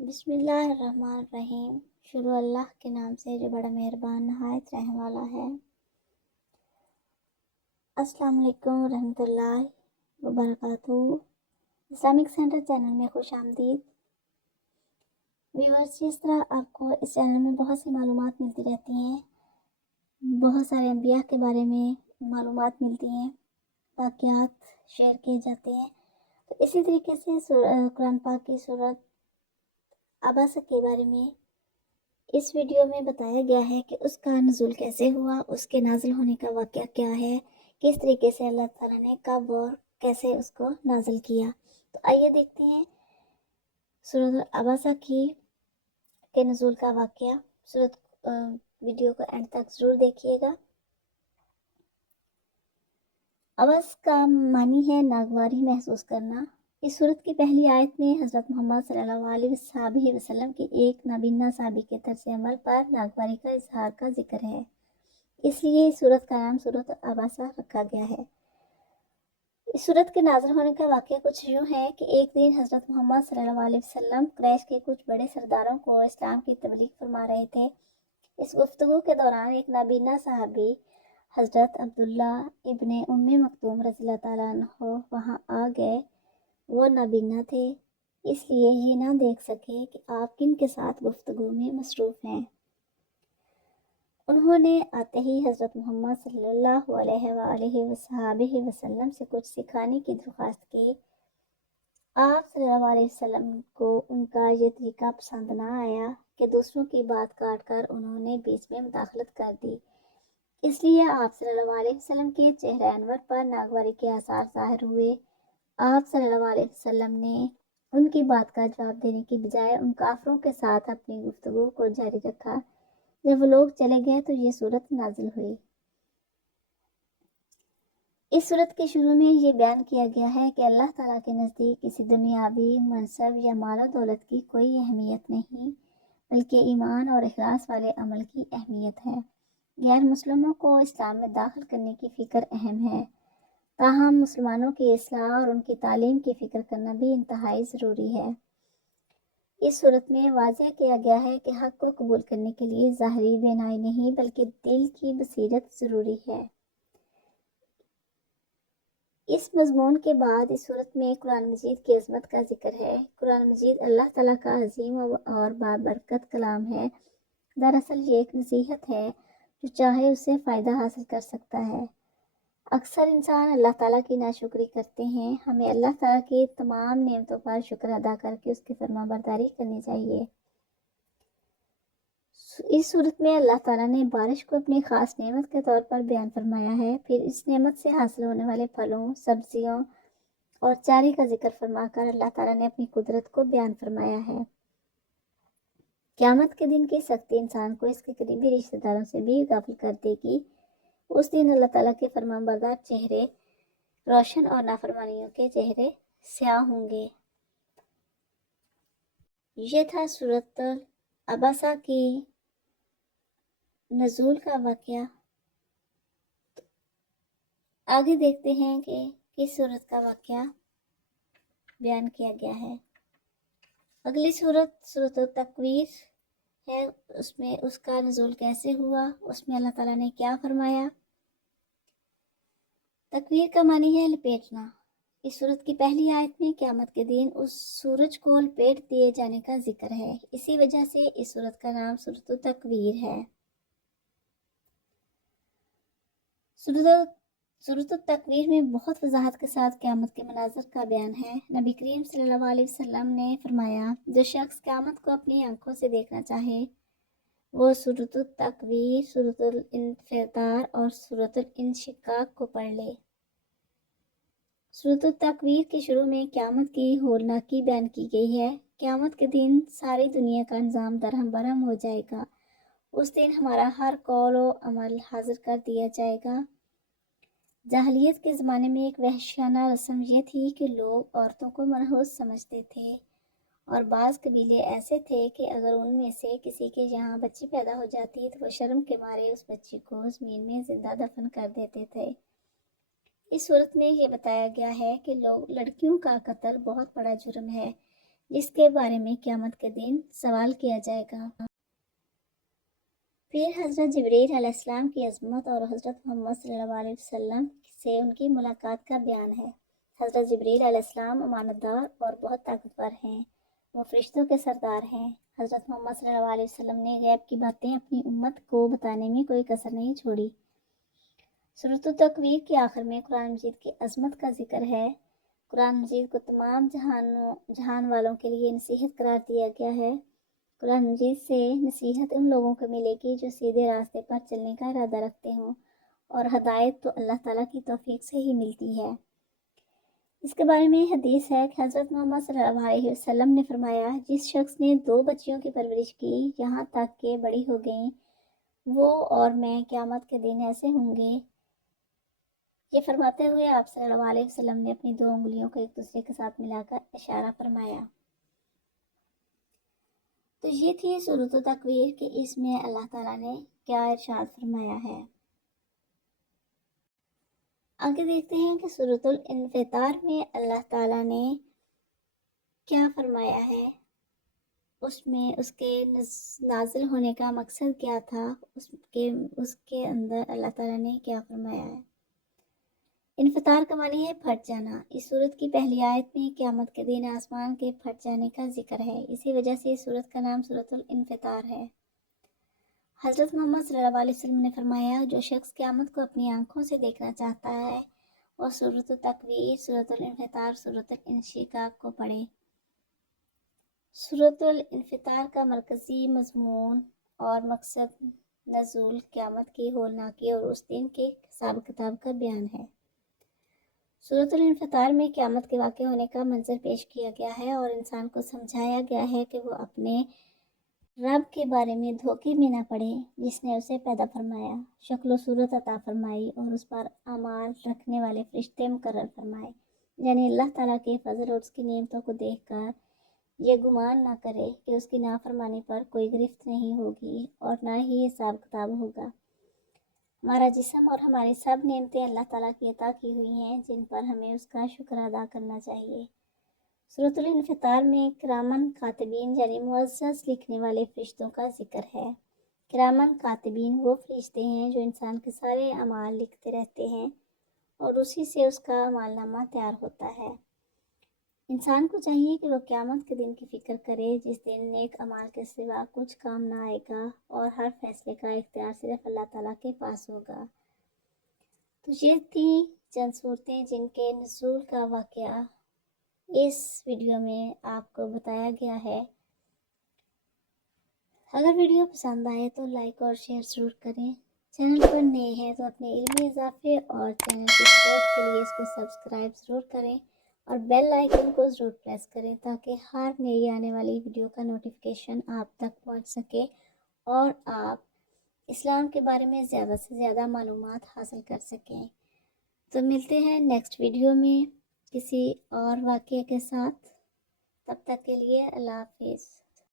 بسم اللہ الرحمن الرحیم۔ شروع اللہ کے نام سے جو بڑا مہربان نہایت رحم والا ہے۔ السلام علیکم ورحمۃ اللہ وبرکاتہ۔ اسلامک سینٹر چینل میں خوش آمدید۔ ویورز، جس طرح آپ کو اس چینل میں بہت سی معلومات ملتی رہتی ہیں، بہت سارے انبیاء کے بارے میں معلومات ملتی ہیں، واقعات شیئر کیے جاتے ہیں، تو اسی طریقے سے قرآن پاک کی سورت عباسہ کے بارے میں اس ویڈیو میں بتایا گیا ہے کہ اس کا نزول کیسے ہوا، اس کے نازل ہونے کا واقعہ کیا ہے، کس طریقے سے اللہ تعالیٰ نے کب اور کیسے اس کو نازل کیا۔ تو آئیے دیکھتے ہیں سورۃ عباسہ کے نزول کا واقعہ۔ ویڈیو کو اینڈ تک ضرور دیکھیے گا۔ عبس کا معنی ہے ناگواری محسوس کرنا۔ اس سورت کی پہلی آیت میں حضرت محمد صلی اللہ علیہ وسلم کی ایک نابینا صحابی کے طرز عمل پر ناگواری کا اظہار کا ذکر ہے، اس لیے اس سورت کا نام سورۃ عباسہ رکھا گیا ہے۔ اس سورت کے نازل ہونے کا واقعہ کچھ یوں ہے کہ ایک دن حضرت محمد صلی اللہ علیہ وسلم قریش کے کچھ بڑے سرداروں کو اسلام کی تبلیغ فرما رہے تھے۔ اس گفتگو کے دوران ایک نابینا صحابی حضرت عبداللہ ابن ام مکتوم رضی اللہ تعالیٰ عنہ وہاں آ گئے۔ وہ نابینا تھے، اس لیے یہ نہ دیکھ سکے کہ آپ کن کے ساتھ گفتگو میں مصروف ہیں۔ انہوں نے آتے ہی حضرت محمد صلی اللہ علیہ وآلہ وسلم سے کچھ سکھانے کی درخواست کی۔ آپ صلی اللہ علیہ وسلم کو ان کا یہ طریقہ پسند نہ آیا کہ دوسروں کی بات کاٹ کر انہوں نے بیچ میں مداخلت کر دی، اس لیے آپ صلی اللہ علیہ وسلم کے چہرہ انور پر ناگواری کے آثار ظاہر ہوئے۔ آپ صلی اللہ علیہ وسلم نے ان کی بات کا جواب دینے کی بجائے ان کافروں کے ساتھ اپنی گفتگو کو جاری رکھا۔ جب وہ لوگ چلے گئے تو یہ سورت نازل ہوئی۔ اس سورت کے شروع میں یہ بیان کیا گیا ہے کہ اللہ تعالیٰ کے نزدیک کسی دنیاوی منصب یا مال و دولت کی کوئی اہمیت نہیں، بلکہ ایمان اور اخلاص والے عمل کی اہمیت ہے۔ غیر مسلموں کو اسلام میں داخل کرنے کی فکر اہم ہے، تاہم مسلمانوں کی اصلاح اور ان کی تعلیم کی فکر کرنا بھی انتہائی ضروری ہے۔ اس صورت میں واضح کیا گیا ہے کہ حق کو قبول کرنے کے لیے ظاہری بینائی نہیں بلکہ دل کی بصیرت ضروری ہے۔ اس مضمون کے بعد اس صورت میں قرآن مجید کی عظمت کا ذکر ہے۔ قرآن مجید اللہ تعالیٰ کا عظیم اور بابرکت کلام ہے۔ دراصل یہ ایک نصیحت ہے، جو چاہے اس سے فائدہ حاصل کر سکتا ہے۔ اکثر انسان اللہ تعالیٰ کی ناشکری کرتے ہیں۔ ہمیں اللہ تعالیٰ کی تمام نعمتوں پر شکر ادا کر کے اس کی فرما برداری کرنی چاہیے۔ اس صورت میں اللہ تعالیٰ نے بارش کو اپنی خاص نعمت کے طور پر بیان فرمایا ہے، پھر اس نعمت سے حاصل ہونے والے پھلوں، سبزیوں اور چارے کا ذکر فرما کر اللہ تعالیٰ نے اپنی قدرت کو بیان فرمایا ہے۔ قیامت کے دن کی سختی انسان کو اس کے قریبی رشتہ داروں سے بھی غافل کر دے گی۔ اس دن اللہ تعالیٰ کے فرمان بردار چہرے روشن اور نافرمانیوں کے چہرے سیاہ ہوں گے۔ یہ تھا سورۃ عباسہ کی نزول کا واقعہ۔ آگے دیکھتے ہیں کہ کس سورت کا واقعہ بیان کیا گیا ہے۔ اگلی سورت سورۃ التکویر ہے۔ اس میں اس کا نزول کیسے ہوا، اس میں اللہ تعالیٰ نے کیا فرمایا۔ تکویر کا معنی ہے لپیٹنا۔ اس سورت کی پہلی آیت میں قیامت کے دن اس سورج کو لپیٹ دیے جانے کا ذکر ہے، اسی وجہ سے اس سورت کا نام سورۃ التکویر ہے۔ سورۃ التکویر میں بہت وضاحت کے ساتھ قیامت کے مناظر کا بیان ہے۔ نبی کریم صلی اللہ علیہ وسلم نے فرمایا، جو شخص قیامت کو اپنی آنکھوں سے دیکھنا چاہے وہ سورۃ التکویر، سورۃ الانفطار اور سورۃ الانشقاق کو پڑھ لے۔ سورۃ التکویر کے شروع میں قیامت کی ہولناکی بیان کی گئی ہے۔ قیامت کے دن ساری دنیا کا نظام درہم برہم ہو جائے گا۔ اس دن ہمارا ہر قول و عمل حاضر کر دیا جائے گا۔ جاہلیت کے زمانے میں ایک وحشیانہ رسم یہ تھی کہ لوگ عورتوں کو منحوس سمجھتے تھے، اور بعض قبیلے ایسے تھے کہ اگر ان میں سے کسی کے یہاں بچی پیدا ہو جاتی تو وہ شرم کے مارے اس بچی کو زمین میں زندہ دفن کر دیتے تھے۔ اس صورت میں یہ بتایا گیا ہے کہ لڑکیوں کا قتل بہت بڑا جرم ہے۔ جس کے بارے میں قیامت کے دن سوال کیا جائے گا۔ پھر حضرت جبریل علیہ السلام کی عظمت اور حضرت محمد صلی اللہ علیہ وسلم سے ان کی ملاقات کا بیان ہے۔ حضرت جبریل علیہ السلام امانت دار اور بہت طاقتور ہیں، وہ فرشتوں کے سردار ہیں۔ حضرت محمد صلی اللہ علیہ وسلم نے غیب کی باتیں اپنی امت کو بتانے میں کوئی کسر نہیں چھوڑی۔ سورۃ التکویر کے آخر میں قرآن مجید کی عظمت کا ذکر ہے۔ قرآن مجید کو تمام جہان والوں کے لیے نصیحت قرار دیا گیا ہے۔ قرآن مجید سے نصیحت ان لوگوں کو ملے گی جو سیدھے راستے پر چلنے کا ارادہ رکھتے ہوں، اور ہدایت تو اللہ تعالیٰ کی توفیق سے ہی ملتی ہے۔ اس کے بارے میں حدیث ہے کہ حضرت محمد صلی اللہ علیہ وسلم نے فرمایا، جس شخص نے 2 بچیوں کی پرورش کی یہاں تک کہ بڑی ہو گئیں، وہ اور میں قیامت کے دن ایسے ہوں گے۔ یہ فرماتے ہوئے آپ صلی اللہ علیہ وسلم نے اپنی 2 انگلیوں کو ایک دوسرے کے ساتھ ملا کر اشارہ فرمایا۔ تو یہ تھی سورۃ التکویر کہ اس میں اللہ تعالیٰ نے کیا ارشاد فرمایا ہے۔ آگے دیکھتے ہیں کہ سورۃ الانفطار میں اللہ تعالیٰ نے کیا فرمایا ہے، اس میں اس کے نازل ہونے کا مقصد کیا تھا، اس کے اندر اللہ تعالیٰ نے کیا فرمایا ہے۔ انفطار کا معنی ہے پھٹ جانا۔ اس سورت کی پہلی آیت میں قیامت کے دن آسمان کے پھٹ جانے کا ذکر ہے، اسی وجہ سے اس سورت کا نام سورۃ الانفطار ہے۔ حضرت محمد صلی اللہ علیہ وسلم نے فرمایا، جو شخص قیامت کو اپنی آنکھوں سے دیکھنا چاہتا ہے اور سورۃ التکویر، سورۃ الانفطار، سورۃ الانشقاق کو پڑھے۔ سورۃ الانفطار کا مرکزی مضمون اور مقصد نزول قیامت کی ہولناکی اور اس دن کے حساب کتاب کا بیان ہے۔ سورۃ الانفطار میں قیامت کے واقع ہونے کا منظر پیش کیا گیا ہے اور انسان کو سمجھایا گیا ہے کہ وہ اپنے رب کے بارے میں دھوکے میں نہ پڑے، جس نے اسے پیدا فرمایا، شکل و صورت عطا فرمائی اور اس پر اعمال رکھنے والے فرشتے مقرر فرمائے۔ یعنی اللہ تعالیٰ کے فضل اور اس کی نعمتوں کو دیکھ کر یہ گمان نہ کرے کہ اس کی نافرمانی پر کوئی گرفت نہیں ہوگی اور نہ ہی حساب کتاب ہوگا۔ ہمارا جسم اور ہماری سب نعمتیں اللہ تعالیٰ کی عطا کی ہوئی ہیں، جن پر ہمیں اس کا شکر ادا کرنا چاہیے۔ سورۃ الانفطار میں کرامن کاتبین یعنی معزز لکھنے والے فرشتوں کا ذکر ہے۔ کرامن کاتبین وہ فرشتے ہیں جو انسان کے سارے اعمال لکھتے رہتے ہیں اور اسی سے اس کا اعمال نامہ تیار ہوتا ہے۔ انسان کو چاہیے کہ وہ قیامت کے دن کی فکر کرے، جس دن نیک اعمال کے سوا کچھ کام نہ آئے گا اور ہر فیصلے کا اختیار صرف اللہ تعالیٰ کے پاس ہوگا۔ تو یہ تھی چند صورتیں جن کے نزول کا واقعہ اس ویڈیو میں آپ کو بتایا گیا ہے۔ اگر ویڈیو پسند آئے تو لائک اور شیئر ضرور کریں۔ چینل پر نئے ہیں تو اپنے علمی اضافے اور چینل کی سپورٹ کے لیے اس کو سبسکرائب ضرور کریں اور بیل آئیکن کو ضرور پریس کریں تاکہ ہر نئی آنے والی ویڈیو کا نوٹیفیکیشن آپ تک پہنچ سکے اور آپ اسلام کے بارے میں زیادہ سے زیادہ معلومات حاصل کر سکیں۔ تو ملتے ہیں نیکسٹ ویڈیو میں کسی اور واقعے کے ساتھ، تب تک کے لیے اللہ حافظ۔